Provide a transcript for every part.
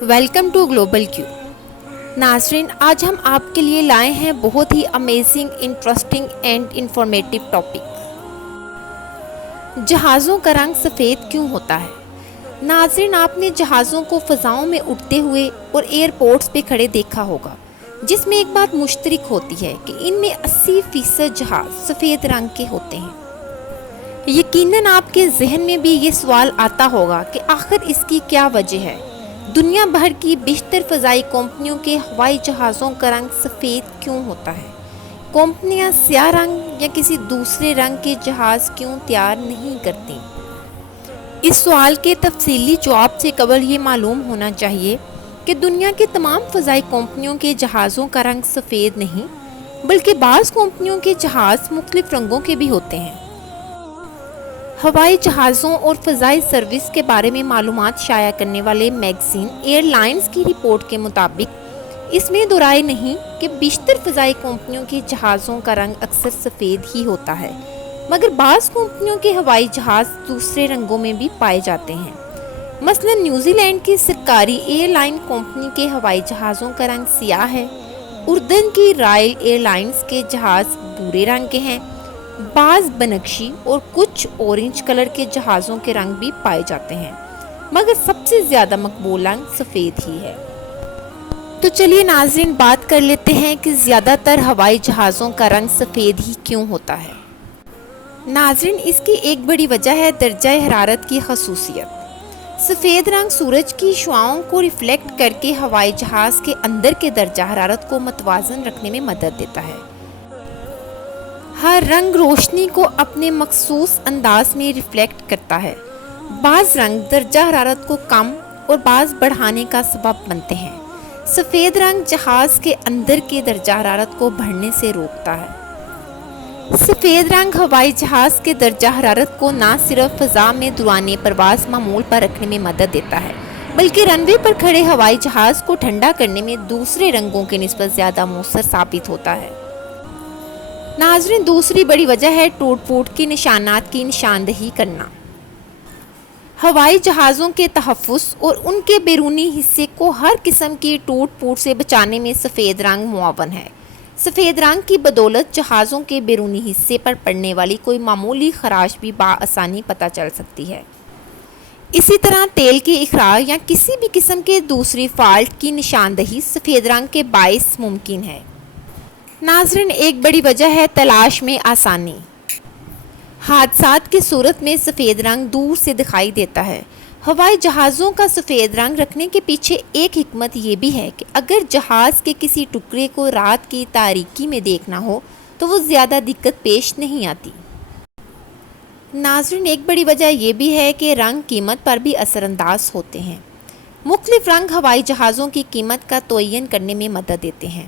Welcome to global queue. ناظرین، آج ہم آپ کے لیے لائے ہیں بہت ہی amazing, interesting and informative topic. جہازوں کا رنگ سفید کیوں ہوتا ہے؟ ناظرین، آپ نے جہازوں کو فضاؤں میں اڑتے ہوئے اور ایئرپورٹس پہ کھڑے دیکھا ہوگا، جس میں ایک بات مشترک ہوتی ہے کہ ان میں 80% جہاز سفید رنگ کے ہوتے ہیں۔ یقیناً آپ کے ذہن میں بھی یہ سوال آتا ہوگا کہ آخر اس کی کیا وجہ ہے؟ دنیا بھر کی بیشتر فضائی کمپنیوں کے ہوائی جہازوں کا رنگ سفید کیوں ہوتا ہے؟ کمپنیاں سیاہ رنگ یا کسی دوسرے رنگ کے جہاز کیوں تیار نہیں کرتی؟ اس سوال کے تفصیلی جواب سے قبل یہ معلوم ہونا چاہیے کہ دنیا کے تمام فضائی کمپنیوں کے جہازوں کا رنگ سفید نہیں، بلکہ بعض کمپنیوں کے جہاز مختلف رنگوں کے بھی ہوتے ہیں۔ ہوائی جہازوں اور فضائی سروس کے بارے میں معلومات شائع کرنے والے میگزین ایئر لائنز کی رپورٹ کے مطابق اس میں دو رائے نہیں کہ بیشتر فضائی کمپنیوں کے جہازوں کا رنگ اکثر سفید ہی ہوتا ہے، مگر بعض کمپنیوں کے ہوائی جہاز دوسرے رنگوں میں بھی پائے جاتے ہیں۔ مثلا نیوزی لینڈ کی سرکاری ایئر لائن کمپنی کے ہوائی جہازوں کا رنگ سیاہ ہے، اردن کی رائل ایئر لائنز کے جہاز بھورے رنگ کے ہیں، بعض بنفشی اور کچھ اورنج کلر کے جہازوں کے رنگ بھی پائے جاتے ہیں، مگر سب سے زیادہ مقبول رنگ سفید ہی ہے۔ تو چلیے ناظرین، بات کر لیتے ہیں کہ زیادہ تر ہوائی جہازوں کا رنگ سفید ہی کیوں ہوتا ہے۔ ناظرین، اس کی ایک بڑی وجہ ہے درجہ حرارت کی خصوصیت۔ سفید رنگ سورج کی شعاؤں کو ریفلیکٹ کر کے ہوائی جہاز کے اندر کے درجہ حرارت کو متوازن رکھنے میں مدد دیتا ہے۔ ہر رنگ روشنی کو اپنے مخصوص انداز میں ریفلیکٹ کرتا ہے۔ بعض رنگ درجہ حرارت کو کم اور بعض بڑھانے کا سبب بنتے ہیں۔ سفید رنگ جہاز کے اندر کے درجہ حرارت کو بڑھنے سے روکتا ہے۔ سفید رنگ ہوائی جہاز کے درجہ حرارت کو نہ صرف فضا میں دوران پرواز معمول پر رکھنے میں مدد دیتا ہے، بلکہ رن وے پر کھڑے ہوائی جہاز کو ٹھنڈا کرنے میں دوسرے رنگوں کے نسبت زیادہ مؤثر ثابت ہوتا ہے۔ ناظرین، دوسری بڑی وجہ ہے ٹوٹ پھوٹ کے نشانات کی نشاندہی کرنا۔ ہوائی جہازوں کے تحفظ اور ان کے بیرونی حصے کو ہر قسم کی ٹوٹ پھوٹ سے بچانے میں سفید رنگ معاون ہے۔ سفید رنگ کی بدولت جہازوں کے بیرونی حصے پر پڑنے والی کوئی معمولی خراش بھی بآسانی پتہ چل سکتی ہے۔ اسی طرح تیل کے اخراج یا کسی بھی قسم کے دوسری فالٹ کی نشاندہی سفید رنگ کے باعث ممکن ہے۔ ناظرین، ایک بڑی وجہ ہے تلاش میں آسانی۔ حادثات کی صورت میں سفید رنگ دور سے دکھائی دیتا ہے۔ ہوائی جہازوں کا سفید رنگ رکھنے کے پیچھے ایک حکمت یہ بھی ہے کہ اگر جہاز کے کسی ٹکڑے کو رات کی تاریکی میں دیکھنا ہو تو وہ زیادہ دقت پیش نہیں آتی۔ ناظرین، ایک بڑی وجہ یہ بھی ہے کہ رنگ قیمت پر بھی اثر انداز ہوتے ہیں۔ مختلف رنگ ہوائی جہازوں کی قیمت کا تعین کرنے میں مدد دیتے ہیں۔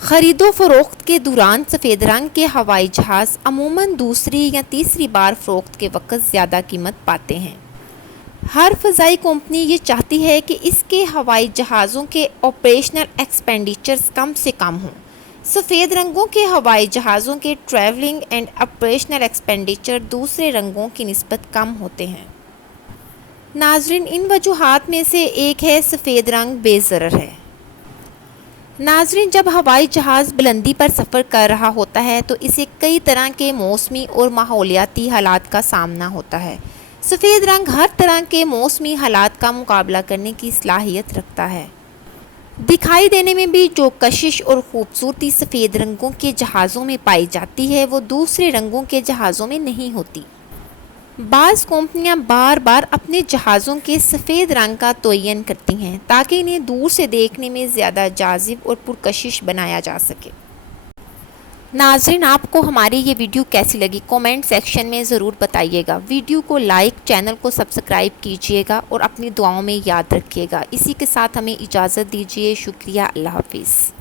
خرید و فروخت کے دوران سفید رنگ کے ہوائی جہاز عموماً دوسری یا تیسری بار فروخت کے وقت زیادہ قیمت پاتے ہیں۔ ہر فضائی کمپنی یہ چاہتی ہے کہ اس کے ہوائی جہازوں کے آپریشنل ایکسپینڈیچرز کم سے کم ہوں۔ سفید رنگوں کے ہوائی جہازوں کے ٹریولنگ اینڈ آپریشنل ایکسپینڈیچر دوسرے رنگوں کی نسبت کم ہوتے ہیں۔ ناظرین، ان وجوہات میں سے ایک ہے سفید رنگ بے ضرر ہے۔ ناظرین، جب ہوائی جہاز بلندی پر سفر کر رہا ہوتا ہے تو اسے کئی طرح کے موسمی اور ماحولیاتی حالات کا سامنا ہوتا ہے۔ سفید رنگ ہر طرح کے موسمی حالات کا مقابلہ کرنے کی صلاحیت رکھتا ہے۔ دکھائی دینے میں بھی جو کشش اور خوبصورتی سفید رنگوں کے جہازوں میں پائی جاتی ہے وہ دوسرے رنگوں کے جہازوں میں نہیں ہوتی۔ بعض کمپنیاں بار بار اپنے جہازوں کے سفید رنگ کا تعین کرتی ہیں تاکہ انہیں دور سے دیکھنے میں زیادہ جاذب اور پرکشش بنایا جا سکے۔ ناظرین، آپ کو ہماری یہ ویڈیو کیسی لگی کامنٹ سیکشن میں ضرور بتائیے گا۔ ویڈیو کو لائک، چینل کو سبسکرائب کیجیے گا اور اپنی دعاؤں میں یاد رکھیے گا۔ اسی کے ساتھ ہمیں اجازت دیجیے۔ شکریہ، اللہ حافظ۔